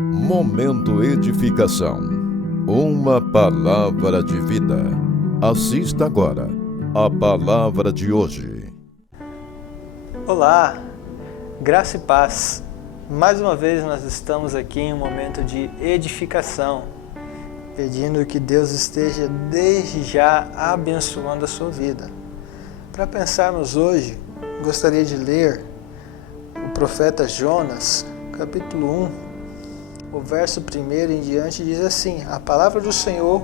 Momento Edificação. Uma palavra de vida. Assista agora a palavra de hoje. Olá, graça e paz. Mais uma vez nós estamos aqui em um momento de edificação, pedindo que Deus esteja desde já abençoando a sua vida. Para pensarmos hoje, gostaria de ler o profeta Jonas, capítulo 1. O verso 1 em diante diz assim: A palavra do Senhor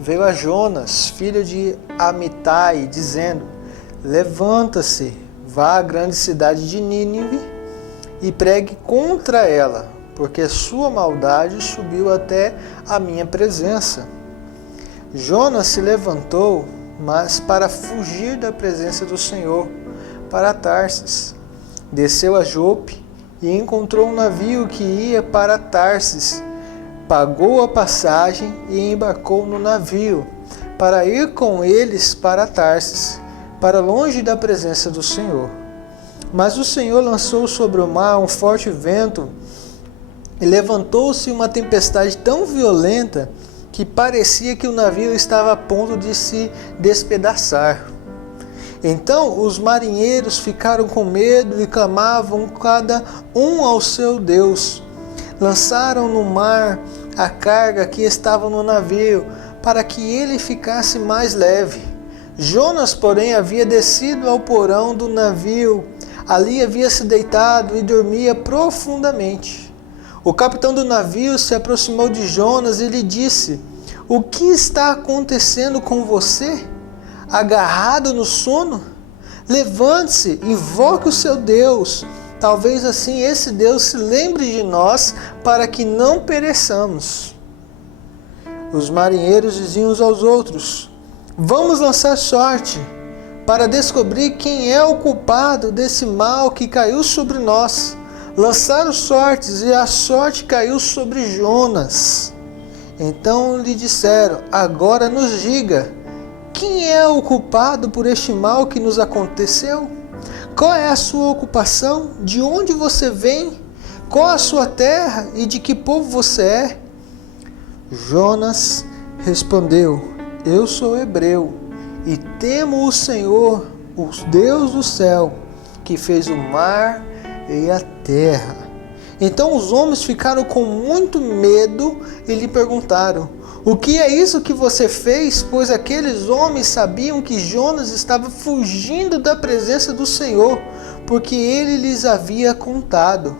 veio a Jonas, filho de Amitai, dizendo: Levanta-se, vá à grande cidade de Nínive e pregue contra ela, porque sua maldade subiu até a minha presença. Jonas se levantou, mas para fugir da presença do Senhor, para Tarsis. Desceu a Jope e encontrou um navio que ia para Tarsis. Pagou a passagem e embarcou no navio, para ir com eles para Tarsis, para longe da presença do Senhor. Mas o Senhor lançou sobre o mar um forte vento, e levantou-se uma tempestade tão violenta que parecia que o navio estava a ponto de se despedaçar. Então os marinheiros ficaram com medo e clamavam cada um ao seu Deus. Lançaram no mar a carga que estava no navio, para que ele ficasse mais leve. Jonas, porém, havia descido ao porão do navio. Ali havia se deitado e dormia profundamente. O capitão do navio se aproximou de Jonas e lhe disse: O que está acontecendo com você? Agarrado no sono? Levante-se, invoque o seu Deus. Talvez assim esse Deus se lembre de nós para que não pereçamos. Os marinheiros diziam uns aos outros: Vamos lançar sorte para descobrir quem é o culpado desse mal que caiu sobre nós. Lançaram sortes e a sorte caiu sobre Jonas. Então lhe disseram: Agora nos diga, quem é o culpado por este mal que nos aconteceu? Qual é a sua ocupação? De onde você vem? Qual a sua terra e de que povo você é? Jonas respondeu: Eu sou hebreu e temo o Senhor, o Deus do céu, que fez o mar e a terra. Então os homens ficaram com muito medo e lhe perguntaram: O que é isso que você fez? Pois aqueles homens sabiam que Jonas estava fugindo da presença do Senhor, porque ele lhes havia contado.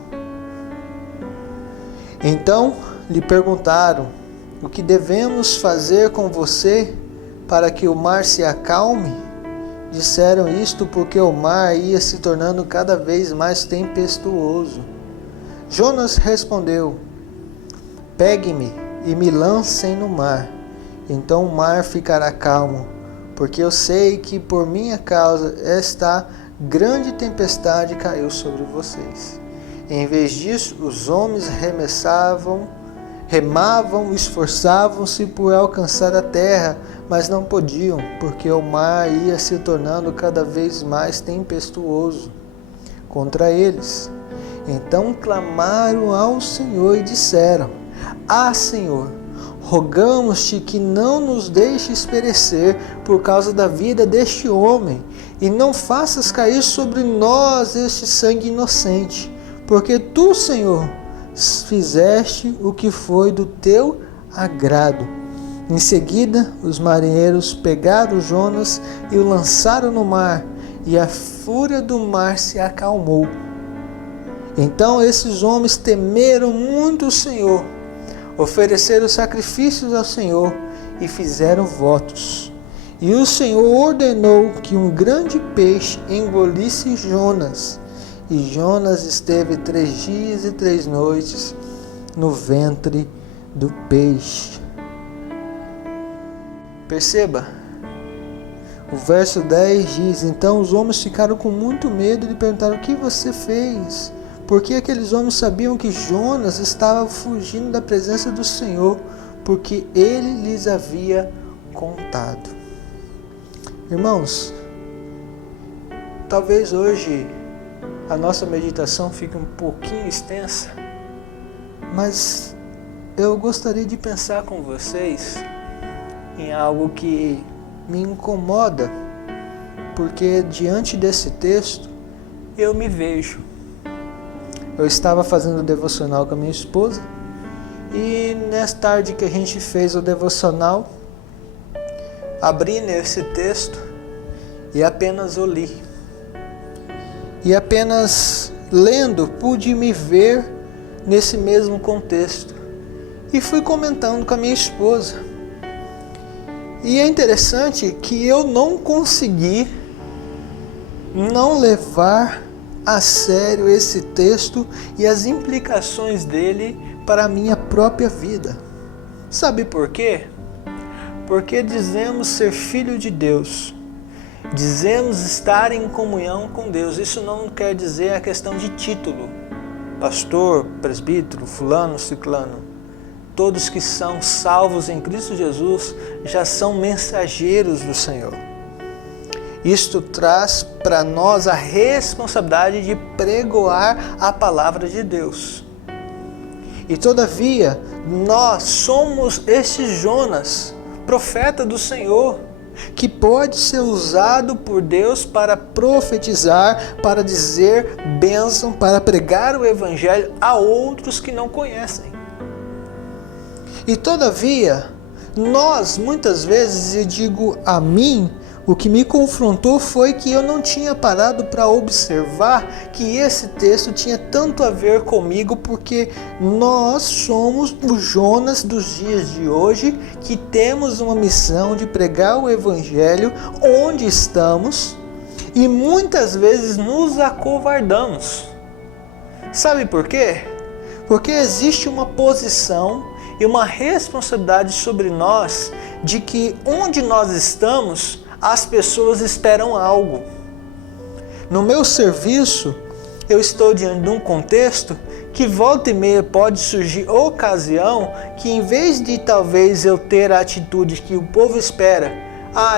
Então lhe perguntaram: O que devemos fazer com você para que o mar se acalme? Disseram isto porque o mar ia se tornando cada vez mais tempestuoso. Jonas respondeu: Pegue-me e me lancem no mar, então o mar ficará calmo, porque eu sei que por minha causa esta grande tempestade caiu sobre vocês. Em vez disso, os homens remavam, esforçavam-se por alcançar a terra, mas não podiam, porque o mar ia se tornando cada vez mais tempestuoso contra eles. Então clamaram ao Senhor e disseram: Senhor, rogamos-te que não nos deixes perecer por causa da vida deste homem, e não faças cair sobre nós este sangue inocente, porque tu, Senhor, fizeste o que foi do teu agrado. Em seguida, os marinheiros pegaram Jonas e o lançaram no mar, e a fúria do mar se acalmou. Então esses homens temeram muito o Senhor, ofereceram sacrifícios ao Senhor e fizeram votos. E o Senhor ordenou que um grande peixe engolisse Jonas. E Jonas esteve 3 dias e 3 noites no ventre do peixe. Perceba, o verso 10 diz: Então os homens ficaram com muito medo e lhe perguntaram: O que você fez? Porque aqueles homens sabiam que Jonas estava fugindo da presença do Senhor, porque ele lhes havia contado. Irmãos, talvez hoje a nossa meditação fique um pouquinho extensa, Mas eu gostaria de pensar com vocês em algo que me incomoda, porque diante desse texto eu me vejo. Eu estava fazendo o devocional com a minha esposa e nessa tarde que a gente fez o devocional, abri nesse texto e apenas o li. E apenas lendo pude me ver nesse mesmo contexto. E fui comentando com a minha esposa. E é interessante que eu não consegui não levar a sério esse texto e as implicações dele para a minha própria vida. Sabe por quê? Porque dizemos ser filho de Deus, dizemos estar em comunhão com Deus. Isso não quer dizer a questão de título, pastor, presbítero, fulano, ciclano. Todos que são salvos em Cristo Jesus já são mensageiros do Senhor. Isto traz para nós a responsabilidade de pregoar a palavra de Deus. E todavia, nós somos este Jonas, profeta do Senhor, que pode ser usado por Deus para profetizar, para dizer bênção, para pregar o Evangelho a outros que não conhecem. E todavia, nós muitas vezes, e digo a mim, o que me confrontou foi que eu não tinha parado para observar que esse texto tinha tanto a ver comigo, porque nós somos o Jonas dos dias de hoje, que temos uma missão de pregar o Evangelho onde estamos e muitas vezes nos acovardamos. Sabe por quê? Porque existe uma posição e uma responsabilidade sobre nós de que onde nós estamos, as pessoas esperam algo. No meu serviço, eu estou diante de um contexto que volta e meia pode surgir ocasião que em vez de talvez eu ter a atitude que o povo espera,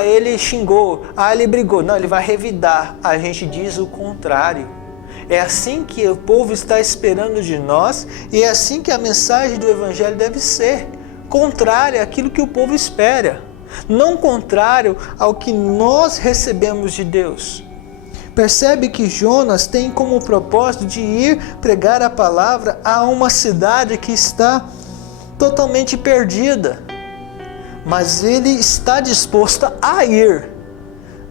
ele xingou, ele brigou, não, ele vai revidar. A gente diz o contrário. É assim que o povo está esperando de nós e é assim que a mensagem do Evangelho deve ser, contrária àquilo que o povo espera. Não contrário ao que nós recebemos de Deus. Percebe que Jonas tem como propósito de ir pregar a palavra a uma cidade que está totalmente perdida. Mas ele está disposto a ir,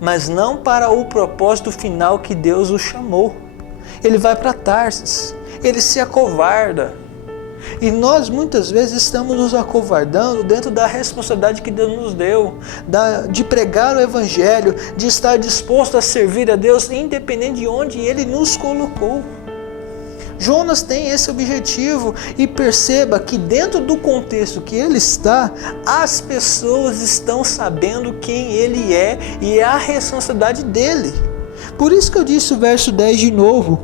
mas não para o propósito final que Deus o chamou. Ele vai para Tarsis, ele se acovarda. E nós muitas vezes estamos nos acovardando dentro da responsabilidade que Deus nos deu, de pregar o Evangelho, de estar disposto a servir a Deus, independente de onde Ele nos colocou. Jonas tem esse objetivo e perceba que dentro do contexto que ele está, as pessoas estão sabendo quem ele é e é a responsabilidade dele. Por isso que eu disse o verso 10 de novo.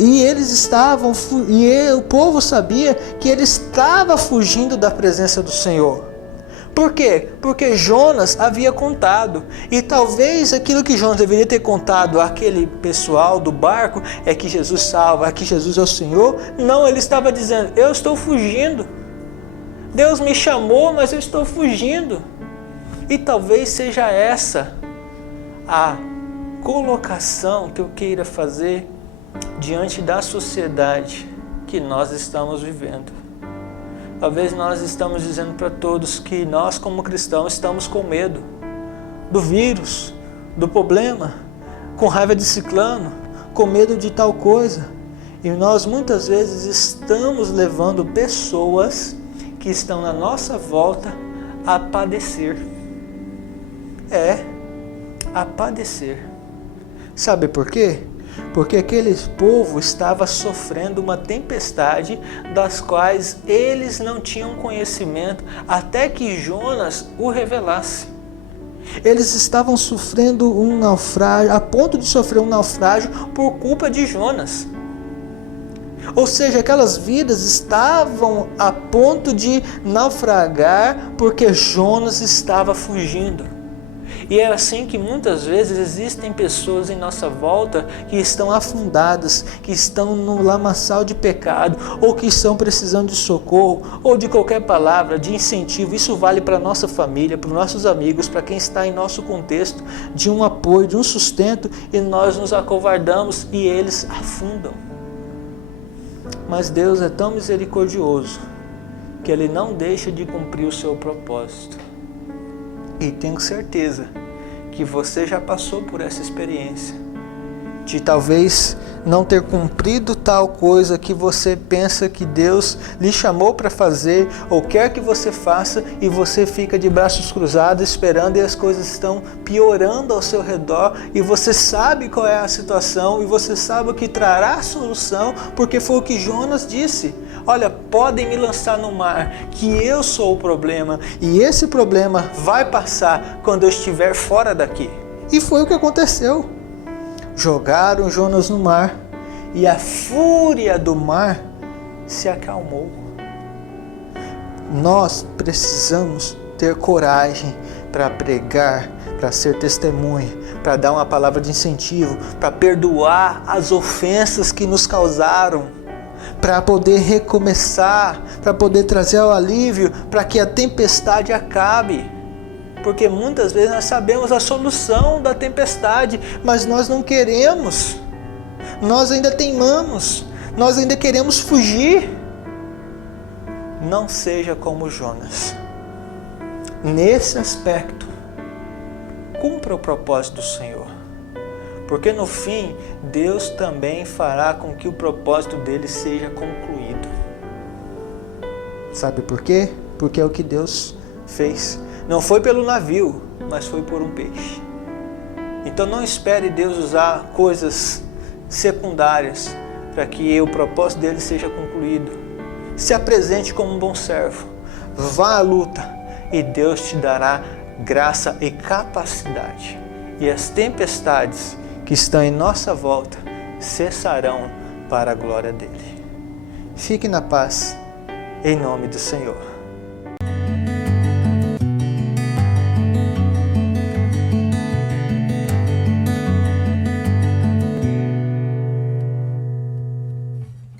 E eles estavam, o povo sabia que ele estava fugindo da presença do Senhor. Por quê? Porque Jonas havia contado. E talvez aquilo que Jonas deveria ter contado àquele pessoal do barco é que Jesus salva, é que Jesus é o Senhor. Não, ele estava dizendo, eu estou fugindo. Deus me chamou, mas eu estou fugindo. E talvez seja essa a colocação que eu queira fazer diante da sociedade que nós estamos vivendo. Talvez nós estamos dizendo para todos que nós como cristãos estamos com medo do vírus, do problema, com raiva de ciclano, com medo de tal coisa. E nós muitas vezes estamos levando pessoas que estão na nossa volta a padecer. A padecer. Sabe por quê? Porque aquele povo estava sofrendo uma tempestade das quais eles não tinham conhecimento até que Jonas o revelasse. Eles estavam sofrendo um naufrágio, a ponto de sofrer um naufrágio por culpa de Jonas. Ou seja, aquelas vidas estavam a ponto de naufragar porque Jonas estava fugindo. E é assim que muitas vezes existem pessoas em nossa volta que estão afundadas, que estão no lamaçal de pecado, ou que estão precisando de socorro, ou de qualquer palavra, de incentivo. Isso vale para a nossa família, para os nossos amigos, para quem está em nosso contexto, de um apoio, de um sustento, e nós nos acovardamos e eles afundam. Mas Deus é tão misericordioso que Ele não deixa de cumprir o seu propósito. E tenho certeza que você já passou por essa experiência de talvez não ter cumprido tal coisa que você pensa que Deus lhe chamou para fazer ou quer que você faça, e você fica de braços cruzados esperando e as coisas estão piorando ao seu redor, e você sabe qual é a situação e você sabe o que trará a solução, porque foi o que Jonas disse: olha, podem me lançar no mar, que eu sou o problema, e esse problema vai passar quando eu estiver fora daqui. E foi o que aconteceu. Jogaram Jonas no mar e a fúria do mar se acalmou. Nós precisamos ter coragem para pregar, para ser testemunha, para dar uma palavra de incentivo, para perdoar as ofensas que nos causaram, para poder recomeçar, para poder trazer o alívio, para que a tempestade acabe. Porque muitas vezes nós sabemos a solução da tempestade, mas nós não queremos. Nós ainda teimamos, nós ainda queremos fugir. Não seja como Jonas. Nesse aspecto, cumpra o propósito do Senhor. Porque no fim, Deus também fará com que o propósito dele seja concluído. Sabe por quê? Porque é o que Deus fez. Não foi pelo navio, mas foi por um peixe. Então não espere Deus usar coisas secundárias para que o propósito dele seja concluído. Se apresente como um bom servo. Vá à luta e Deus te dará graça e capacidade. E as tempestades que estão em nossa volta cessarão para a glória dele. Fique na paz, em nome do Senhor.